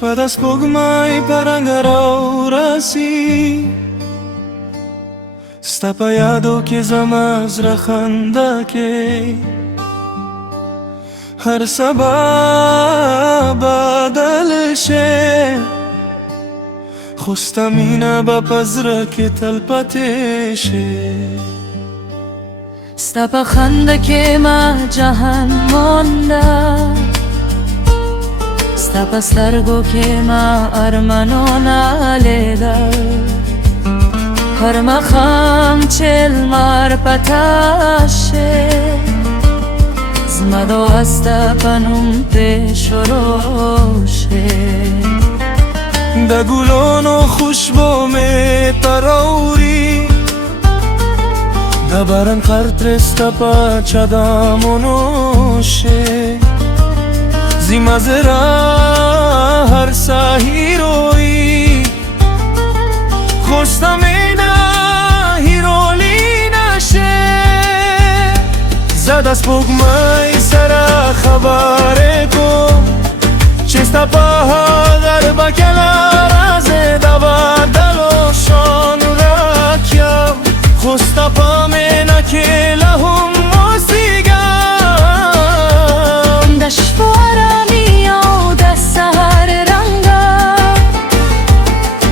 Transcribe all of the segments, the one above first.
شپه د سپوږمۍ په رنګ راورسي ستا په یادو کې زما زړه خندا کوي هر سبا بدل شي خو ستا مینه به په زړه کې تل پاتې شي ستا په خنده کې ما جهان مونده ستا په سترګو کې ما ارمانونه لیدل هر ماښام چې لمر په تا شي زما دعا ستا په نوم پرې شروع شي د ګلونو خوشبو مې تراوري د باران قر ترې ستا په چدامونو شي زما زړه هر ساحې روي خو ستا مینه هیرولینه شي زه د سپوږمۍ سره خبرې کوم چې ستا په هدر به کله راځې د بدلو شان ورک یم خو ستا په مینه کې لا هم اوسېږم د شپو آرامي او د سهار رنګه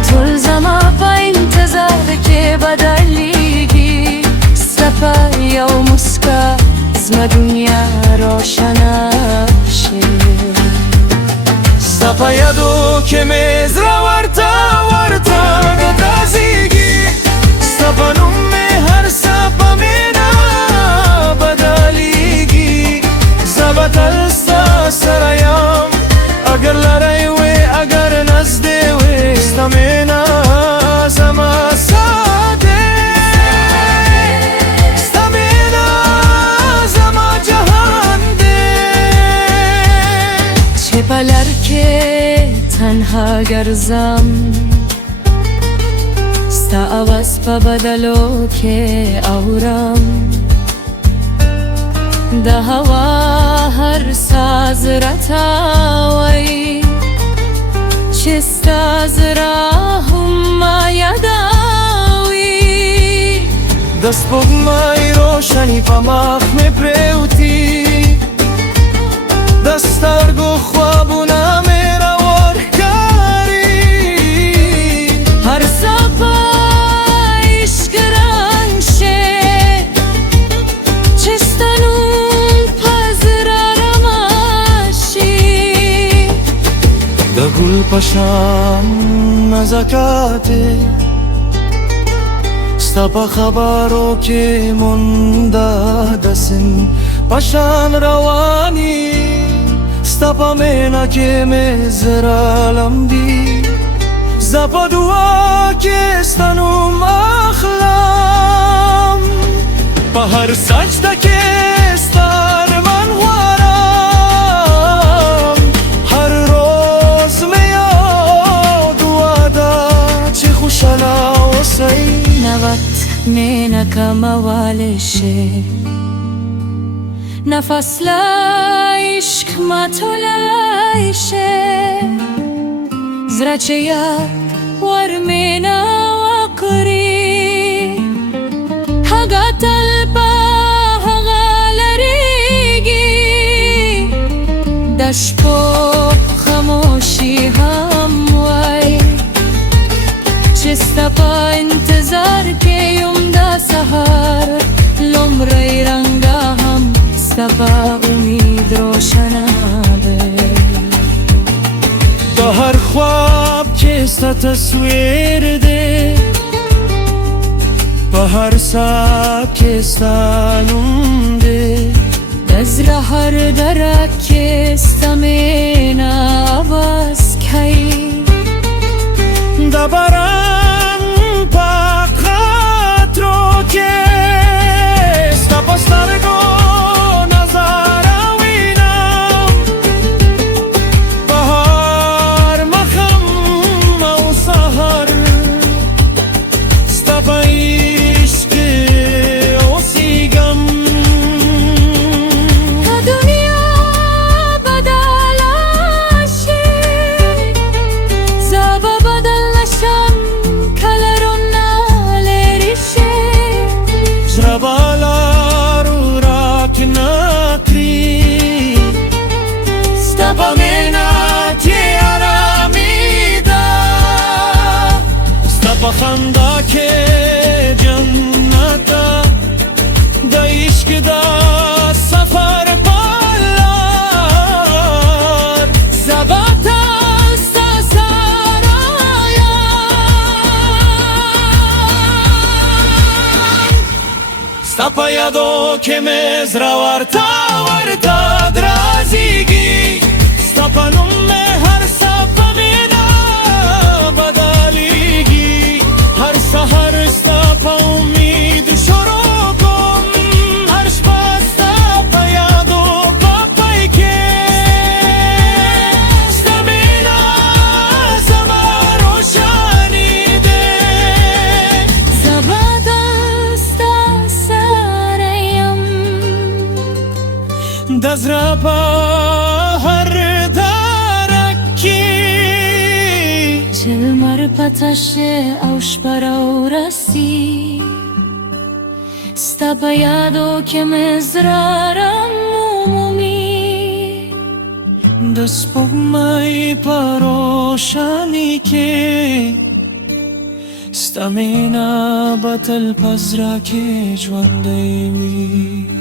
ټول زما په انتظار کې بدلیږي ستا په یو مسکا زما دنیا روښانه شي ستا په یادو کې مې زړه ورته ورته ګرځېږي ستا په نوم مې هر څه په مینه بدلیږي زه به تل ستا سره یم اگر لری وې اگر نزدې وې ستا مینه زما ساه دی ستا مینه زما جهان دی چې په لر کې تنها ګرځم ستا اواز په بدلو کې اورم د هوا هر ساز راته وایي چې ستا زړه هم ما یادوي د سپوږمۍ روشني په مخ مې پرېوتي د سترګو خوابونه مې راورښکاري هر څه په عشق رنګ شي چې ستا نوم په زړه رماشي د ګل په شان نزاکت ستا په خبرو کې مونده د سیند په شان رواني ستا په مینه کې مې زړه لمبي زه په دعا کې ستا نوم اخلم په هر سجده کې ستا ارمان غواړم هر روز مې یو دعا ده چې خوشحاله اوسئ نوت مینه کموالی شي نفس له عشق ماتولی شي زړه چې یاد ور مینه وکړي هغه تل په هغه لریږي د شپو خاموشي هم وایي چې ستا په انتظار کې یم د سهار لومړی رنګه هم ستا په امید روښانه دی په هر خواب کې ستا تصویر دی په هر ساعت کې ستا نوم دی د زړه هر دره کې ستا مینه آواز کوي د باران په قطرو کې ستا په سترګو نظاره وینم په هر ماښام او سهار ستا په عشق کې اوسېږم که دنیا بدله شي خاک جنتا د عشق دا سفر پالار زباتا ستا سرایم ستا په یادو کې مې زړه ورته درازیږي ستا په نوم مې هر څه په مینه بدلیږي هر سحر ستا په امید شروع کوم هر شپه ستا په یادو په پای کې ستا مینه زما روښاني دی زبادا ستا سره یم د زړه په هر دره کې چې لمر پتشه او شپه راورسي ستا په یادو کې مې زړه رامومي د سپوږمۍ په روښاني کې ستا مینه به تل په زړه کې ژوندی وي